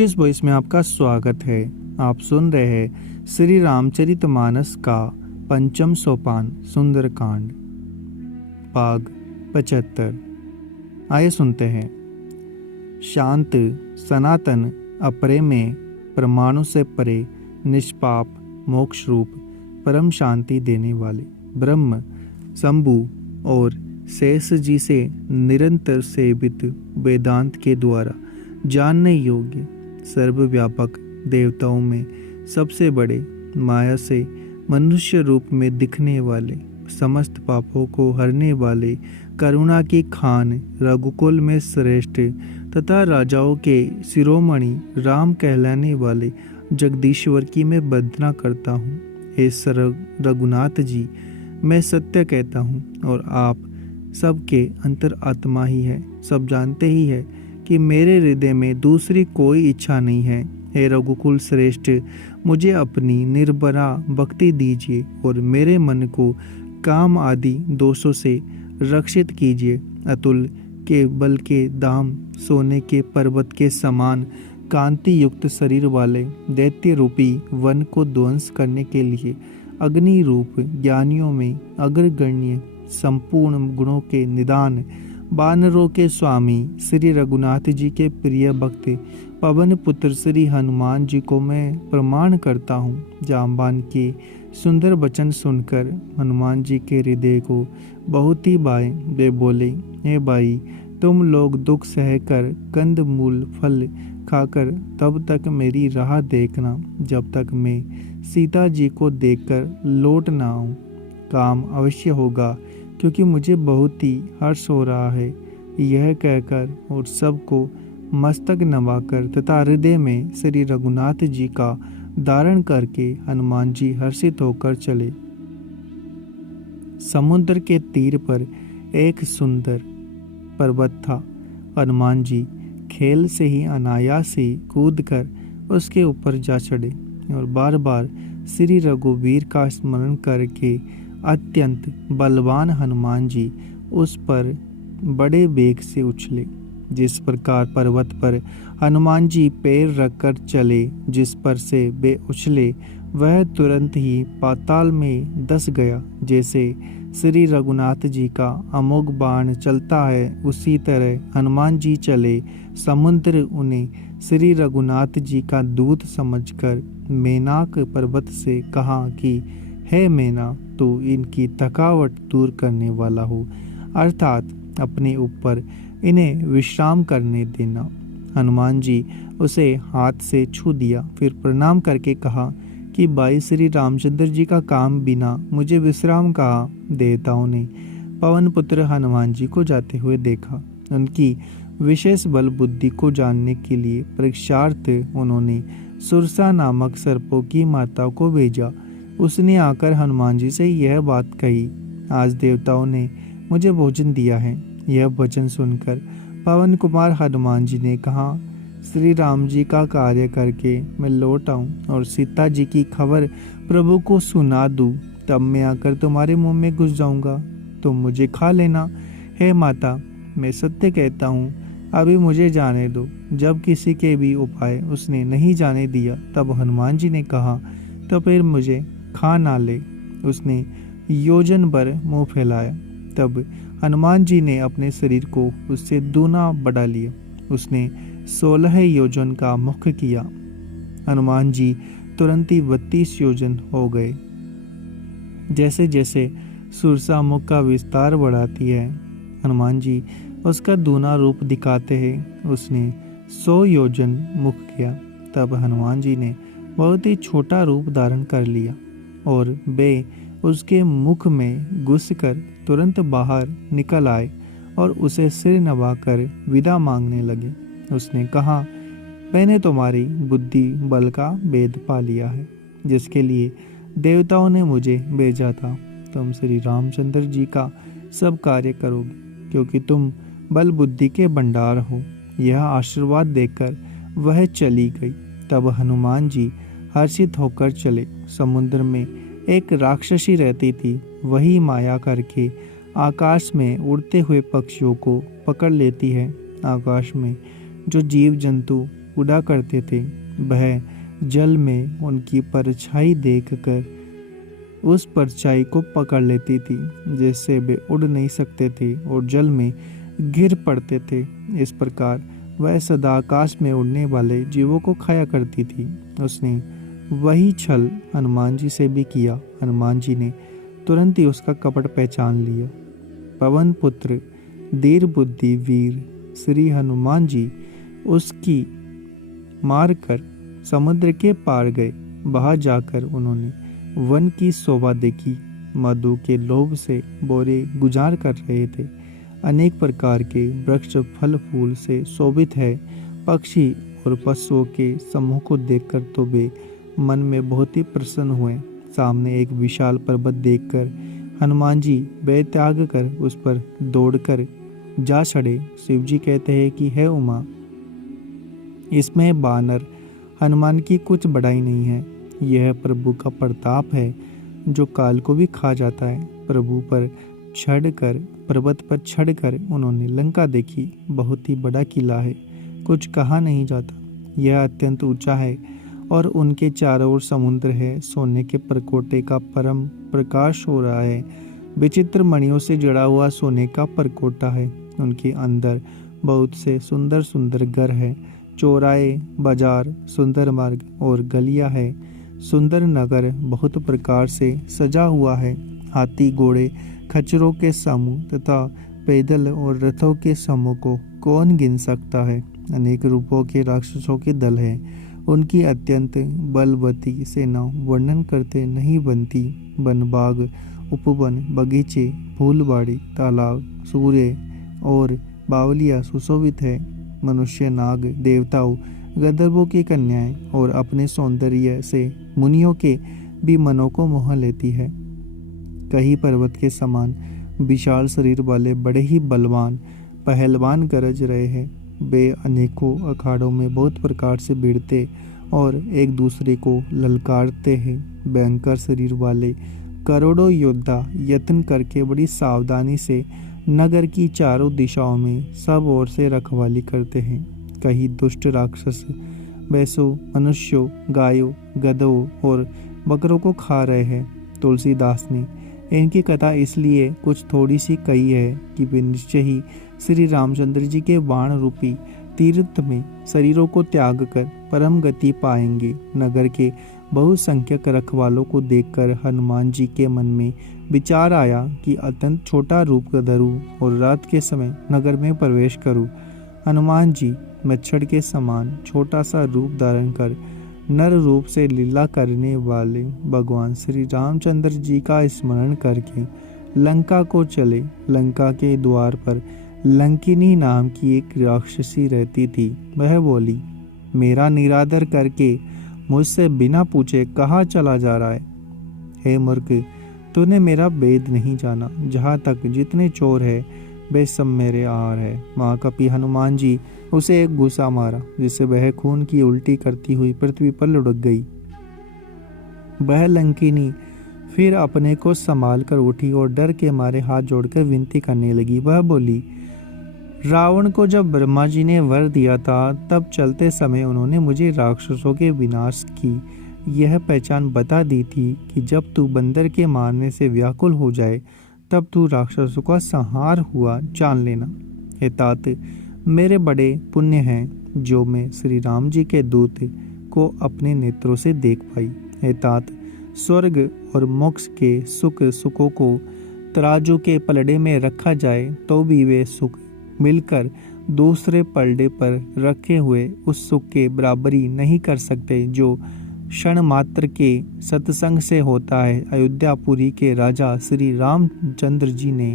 Yogesh voice में आपका स्वागत है। आप सुन रहे हैं श्री रामचरितमानस का पंचम सोपान सुंदरकांड भाग 75। आइए सुनते हैं। शांत सनातन अपरे में परमाणु से परे निष्पाप मोक्ष रूप परम शांति देने वाले ब्रह्म शंभु और शेष जी से निरंतर सेवित वेदांत के द्वारा जानने योग्य सर्वव्यापक देवताओं में सबसे बड़े माया से मनुष्य रूप में दिखने वाले समस्त पापों को हरने वाले करुणा की खान रघुकुल में श्रेष्ठ तथा राजाओं के शिरोमणि राम कहलाने वाले जगदीश्वर की मैं वंदना करता हूँ। हे सर रघुनाथ जी, मैं सत्य कहता हूँ और आप सबके अंतर आत्मा ही है। सब जानते ही है कि मेरे हृदय में दूसरी कोई इच्छा नहीं है। हे रघुकुल श्रेष्ठ, मुझे अपनी निर्भरा भक्ति दीजिए और मेरे मन को काम आदि दोषों से रक्षित कीजिए। अतुल के बल के दाम सोने के पर्वत के समान कांति युक्त शरीर वाले दैत्य रूपी वन को ध्वंस करने के लिए अग्नि रूप ज्ञानियों में अग्रगण्य संपूर्ण गुणों के निदान वानरों के स्वामी श्री रघुनाथ जी के प्रिय भक्त पवन पुत्र श्री हनुमान जी को मैं प्रमाण करता हूँ। जाम्बान के सुंदर वचन सुनकर हनुमान जी के हृदय को बहुत ही भाए। वे बोले, हे भाई, तुम लोग दुख सहकर कंद मूल फल खाकर तब तक मेरी राह देखना जब तक मैं सीता जी को देखकर लौट ना आऊँ। काम अवश्य होगा क्योंकि मुझे बहुत ही हर्ष हो रहा है। यह कहकर और सबको मस्तक नवाकर तथा हृदय में श्री रघुनाथ जी का धारण करके हनुमान जी हर्षित होकर चले। समुद्र के तीर पर एक सुंदर पर्वत था। हनुमान जी खेल से ही अनायास ही कूदकर उसके ऊपर जा चढ़े और बार बार श्री रघुवीर का स्मरण करके अत्यंत बलवान हनुमान जी उस पर बड़े वेग से उछले। जिस प्रकार पर्वत पर हनुमान जी पैर रखकर चले, जिस पर से वे उछले, वह तुरंत ही पाताल में धंस गया। जैसे श्री रघुनाथ जी का अमोघ बाण चलता है, उसी तरह हनुमान जी चले। समुद्र उन्हें श्री रघुनाथ जी का दूत समझकर मेनाक पर्वत से कहा कि हे मेना, तो इनकी थकावट दूर करने वाला हो, अर्थात अपने ऊपर इन्हें विश्राम करने देना। हनुमान जी उसे हाथ से छू दिया, फिर प्रणाम करके कहा कि भाई श्री रामचंद्र जी का काम बिना मुझे विश्राम कहा। देवताओं ने पवन पुत्र हनुमान जी को जाते हुए देखा। उनकी विशेष बल बुद्धि को जानने के लिए परीक्षार्थ उन्होंने सुरसा नामक सर्पों की माता को भेजा। उसने आकर हनुमान जी से यह बात कही, आज देवताओं ने मुझे भोजन दिया है। यह वचन सुनकर पवन कुमार हनुमान जी ने कहा, श्री राम जी का कार्य करके मैं लौट आऊं और सीता जी की खबर प्रभु को सुना दूं, तब मैं आकर तुम्हारे मुंह में घुस जाऊंगा, तुम मुझे खा लेना। हे माता, मैं सत्य कहता हूँ, अभी मुझे जाने दो। जब किसी के भी उपाय उसने नहीं जाने दिया, तब हनुमान जी ने कहा, तो फिर मुझे खा ना ले। उसने योजन भर मुंह फैलाया। तब हनुमान जी ने अपने शरीर को उससे दूना बढ़ा लिया। उसने 16 योजन का मुख किया। हनुमान जी तुरंत ही 32 योजन हो गए। जैसे जैसे सुरसा मुख का विस्तार बढ़ाती है, हनुमान जी उसका दूना रूप दिखाते हैं। उसने 100 योजन मुख किया। तब हनुमान जी ने बहुत ही छोटा रूप धारण कर लिया और वे उसके मुख में घुसकर तुरंत बाहर निकल आए और उसे सिर नवाकर विदा मांगने लगे। उसने कहा, मैंने तुम्हारी बुद्धि बल का भेद पा लिया है, जिसके लिए देवताओं ने मुझे भेजा था। तुम श्री रामचंद्र जी का सब कार्य करोगे, क्योंकि तुम बल बुद्धि के भंडार हो। यह आशीर्वाद देकर वह चली गई। तब हनुमान जी हर्षित होकर चले। समुद्र में एक राक्षसी रहती थी। वही माया करके आकाश में उड़ते हुए पक्षियों को पकड़ लेती है। आकाश में जो जीव जंतु उड़ा करते थे। वह जल में उनकी परछाई देखकर उस परछाई को पकड़ लेती थी, जिससे वे उड़ नहीं सकते थे और जल में गिर पड़ते थे। इस प्रकार वह सदा आकाश में उड़ने वाले जीवों को खाया करती थी। उसने वही छल हनुमान जी से भी किया। हनुमान जी ने तुरंत ही उसका कपट पहचान लिया। पवन पुत्र धीर बुद्धि वीर श्री हनुमान जी उसकी मार कर समुद्र के पार गए। वहां जाकर उन्होंने वन की शोभा देखी। मधु के लोभ से बोरे गुजार कर रहे थे। अनेक प्रकार के वृक्ष फल फूल से शोभित है। पक्षी और पशुओं के समूह को देखकर तो वे मन में बहुत ही प्रसन्न हुए। सामने एक विशाल पर्वत देखकर हनुमान जी बेत्याग कर उस पर दौड़कर जा चढ़े। शिव जी कहते हैं कि हे उमा, इसमें बानर हनुमान की कुछ बड़ाई नहीं है। यह प्रभु का प्रताप है जो काल को भी खा जाता है। प्रभु पर चढ़कर पर्वत पर चढ़कर उन्होंने लंका देखी। बहुत ही बड़ा किला है, कुछ कहा नहीं जाता। यह अत्यंत ऊंचा है और उनके चारों ओर समुद्र है। सोने के परकोटे का परम प्रकाश हो रहा है। विचित्र मणियों से जड़ा हुआ सोने का परकोटा है। उनके अंदर बहुत से सुंदर सुंदर घर है। चौराहे, बाजार, सुंदर मार्ग और गलियां है। सुंदर नगर बहुत प्रकार से सजा हुआ है। हाथी, घोड़े, खच्चरों के समूह तथा पैदल और रथों के समूह को कौन गिन सकता है। अनेक रूपों के राक्षसों के दल है। उनकी अत्यंत बलवती सेना वर्णन करते नहीं बनती। वन, बाग, उपवन, बगीचे, फूलबाड़ी, तालाब, सूर्य और बावलियां सुशोभित है। मनुष्य, नाग, देवताओं, गंधर्वों की कन्याएं और अपने सौंदर्य से मुनियों के भी मनों को मोह लेती है। कहीं पर्वत के समान विशाल शरीर वाले बड़े ही बलवान पहलवान गरज रहे हैं। वे अनेकों अखाड़ों में बहुत प्रकार से भिड़ते और एक दूसरे को ललकारते हैं। भयंकर शरीर वाले करोड़ों योद्धा यत्न करके बड़ी सावधानी से नगर की चारों दिशाओं में सब ओर से रखवाली करते हैं। कहीं दुष्ट राक्षस भैंसों, मनुष्यों, गायों, गधों और बकरों को खा रहे हैं। तुलसीदास ने इनकी कथा इसलिए कुछ थोड़ी सी कही है कि वे निश्चय ही श्री रामचंद्र जी के बाण रूपी तीर्थ में शरीरों को त्याग कर परम गति पाएंगे। नगर के बहुसंख्यक रखवालों को देखकर हनुमान जी के मन में विचार आया कि अत्यंत छोटा रूप धरूं और रात के समय नगर में प्रवेश करूं। हनुमान जी मच्छर के समान छोटा सा रूप धारण कर नर रूप से लीला करने वाले भगवान श्री रामचंद्र जी का स्मरण करके लंका को चले। लंका के द्वार पर लंकिनी नाम की एक राक्षसी रहती थी। वह बोली, मेरा निरादर करके मुझसे बिना पूछे कहाँ चला जा रहा है? हे मूर्ख, तूने मेरा भेद नहीं जाना। जहाँ तक जितने चोर है वे सब मेरे आहार है। महाकपि हनुमान जी उसे एक घूसा मारा, जिससे वह खून की उल्टी करती हुई पृथ्वी पर लुढ़क गई। वह लंकिनी फिर अपने को संभाल कर उठी और डर के मारे हाथ जोड़कर विनती करने लगी। वह बोली, रावण को जब ब्रह्मा जी ने वर दिया था, तब चलते समय उन्होंने मुझे राक्षसों के विनाश की यह पहचान बता दी थी कि जब तू बंदर के मारने से व्याकुल हो जाए, तब तू राक्षसों का संहार हुआ जान लेना। हे तात, मेरे बड़े पुण्य हैं जो मैं श्री राम जी के दूत को अपने नेत्रों से देख पाई। हे तात, स्वर्ग और मोक्ष के सुखों को तराजू के पलड़े में रखा जाए तो भी वे सुख मिलकर दूसरे पलड़े पर रखे हुए उस सुख के बराबरी नहीं कर सकते जो क्षण मात्र के सत्संग से होता है। अयोध्यापुरी के राजा श्री रामचंद्र जी ने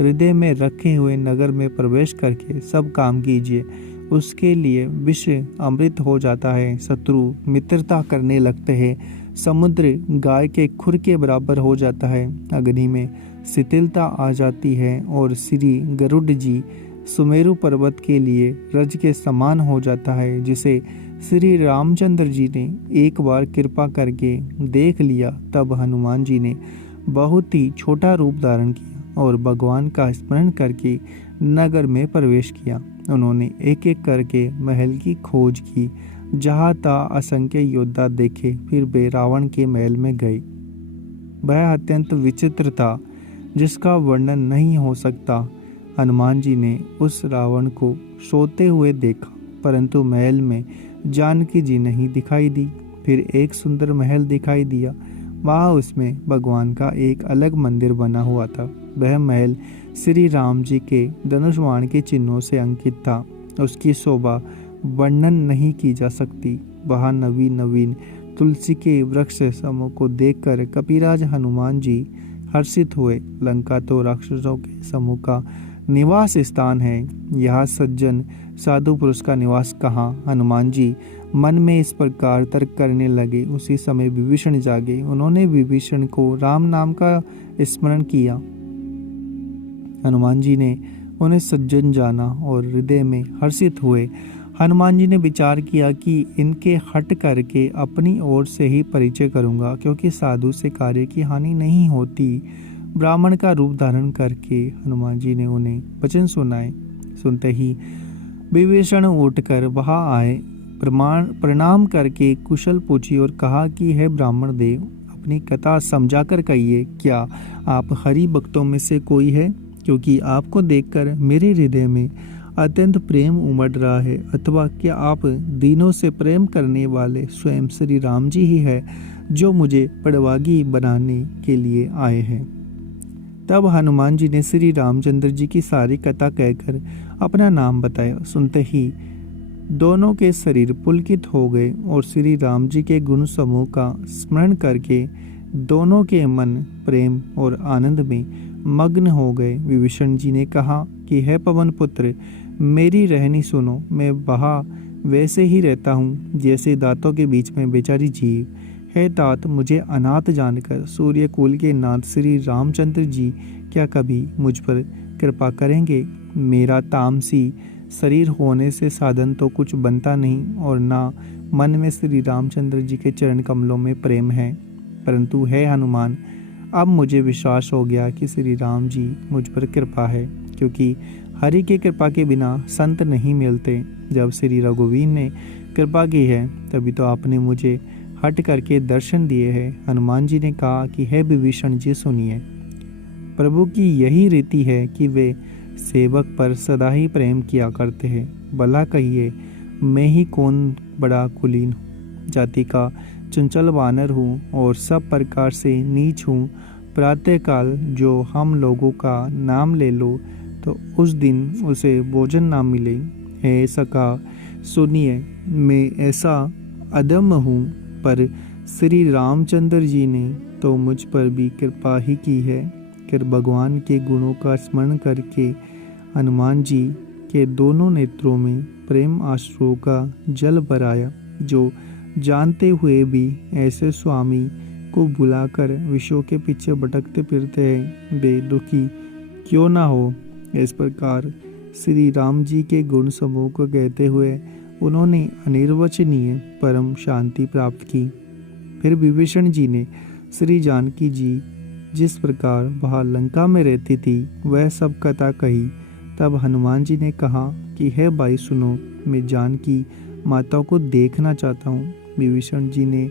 हृदय में रखे हुए नगर में प्रवेश करके सब काम कीजिए, उसके लिए विष अमृत हो जाता है। शत्रु मित्रता करने लगते हैं। समुद्र गाय के खुर के बराबर हो जाता है। अग्नि में शिथिलता आ जाती है और श्री गरुड़ जी सुमेरु पर्वत के लिए रज के समान हो जाता है, जिसे श्री रामचंद्र जी ने एक बार कृपा करके देख लिया। तब हनुमान जी ने बहुत ही छोटा रूप धारण किया और भगवान का स्मरण करके नगर में प्रवेश किया। उन्होंने एक एक करके महल की खोज की। जहाँ तहाँ असंख्य योद्धा देखे, फिर वे रावण के महल में गए। वह अत्यंत विचित्र था, जिसका वर्णन नहीं हो सकता। हनुमान जी ने उस रावण को सोते हुए देखा, परंतु महल में जानकी जी नहीं दिखाई दी। फिर एक सुंदर महल दिखाई दिया। वहाँ उसमें भगवान का एक अलग मंदिर बना हुआ था। वह महल श्री राम जी के धनुष्वाण के चिन्हों से अंकित था। उसकी शोभा वर्णन नहीं की जा सकती। वहाँ नवीन नवीन तुलसी के वृक्ष समूह को देखकर कपिराज हनुमान जी हर्षित हुए। लंका तो राक्षसों के समूह का निवास स्थान है, यहाँ सज्जन साधु पुरुष का निवास कहाँ? हनुमान जी मन में इस प्रकार तर्क करने लगे। उसी समय विभीषण जागे। उन्होंने विभीषण को राम नाम का स्मरण किया। हनुमान जी ने उन्हें सज्जन जाना और हृदय में हर्षित हुए। हनुमान जी ने विचार किया कि इनके हट करके अपनी ओर से ही परिचय करूंगा, क्योंकि साधु से कार्य की हानि नहीं होती। ब्राह्मण का रूप धारण करके हनुमान जी ने उन्हें वचन सुनाए। सुनते ही विभीषण उठकर वहां आए। प्रणाम करके कुशल पूछी और कहा कि हे ब्राह्मण देव, अपनी कथा समझाकर कहिए, क्या आप हरि भक्तों में से कोई है? क्योंकि आपको देखकर मेरे हृदय में अत्यंत प्रेम उमड़ रहा है। अथवा क्या आप दीनों से प्रेम करने वाले स्वयं श्री राम जी ही है, जो मुझे पड़वागी बनाने के लिए आए हैं? तब हनुमान जी ने श्री रामचंद्र जी की सारी कथा कहकर अपना नाम बताया। सुनते ही दोनों के शरीर पुलकित हो गए और श्री राम जी के गुण समूह का स्मरण करके दोनों के मन प्रेम और आनंद में मग्न हो गए। विभीषण जी ने कहा कि हे पवन पुत्र, मेरी रहनी सुनो। मैं वहाँ वैसे ही रहता हूँ जैसे दांतों के बीच में बेचारी जीव। हे तात, मुझे अनाथ जानकर सूर्य कुल के नाथ श्री रामचंद्र जी क्या कभी मुझ पर कृपा करेंगे? मेरा तामसी शरीर होने से साधन तो कुछ बनता नहीं और ना मन में श्री रामचंद्र जी के चरण कमलों में प्रेम है। परंतु हे हनुमान, अब मुझे विश्वास हो गया कि श्री राम जी मुझ पर कृपा है, क्योंकि हरि की कृपा के बिना संत नहीं मिलते। जब श्री रघुवीर ने कृपा की है, तभी तो आपने मुझे हट करके दर्शन दिए हैं। हनुमान जी ने कहा कि हे विभीषण जी, सुनिए, प्रभु की यही रीति है कि वे सेवक पर सदा ही प्रेम किया करते हैं। भला कहिए, मैं ही कौन बड़ा कुलीन जाति का चंचल वानर हूँ और सब प्रकार से नीच हूँ। प्रातःकाल जो हम लोगों का नाम ले लो तो उस दिन उसे भोजन ना मिले। हे सखा, सुनिए, मैं ऐसा अदम हूँ, पर श्री रामचंद्र जी ने तो मुझ पर भी कृपा ही की है। फिर भगवान के गुणों का स्मरण करके हनुमान जी के दोनों नेत्रों में प्रेम आश्रुओं का जल भराया। जो जानते हुए भी ऐसे स्वामी को बुलाकर विषयों के पीछे भटकते फिरते हैं, वे दुखी क्यों ना हो। इस प्रकार श्री राम जी के गुण समूह को कहते हुए उन्होंने अनिर्वचनीय परम शांति प्राप्त की। फिर विभीषण जी ने श्री जानकी जी जिस प्रकार वह लंका में रहती थी वह सब कथा कही। तब हनुमान जी ने कहा कि हे भाई सुनो, मैं जानकी माता को देखना चाहता हूँ। विभीषण जी ने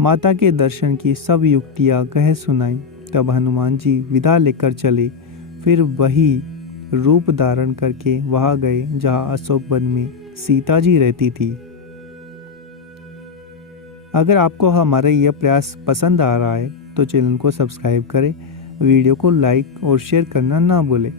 माता के दर्शन की सब युक्तियाँ कह सुनाई। तब हनुमान जी विदा लेकर चले। फिर वही रूप धारण करके वहां गए जहां अशोक वन में सीता जी रहती थी। अगर आपको हमारा यह प्रयास पसंद आ रहा है तो चैनल को सब्सक्राइब करें, वीडियो को लाइक और शेयर करना ना भूलें।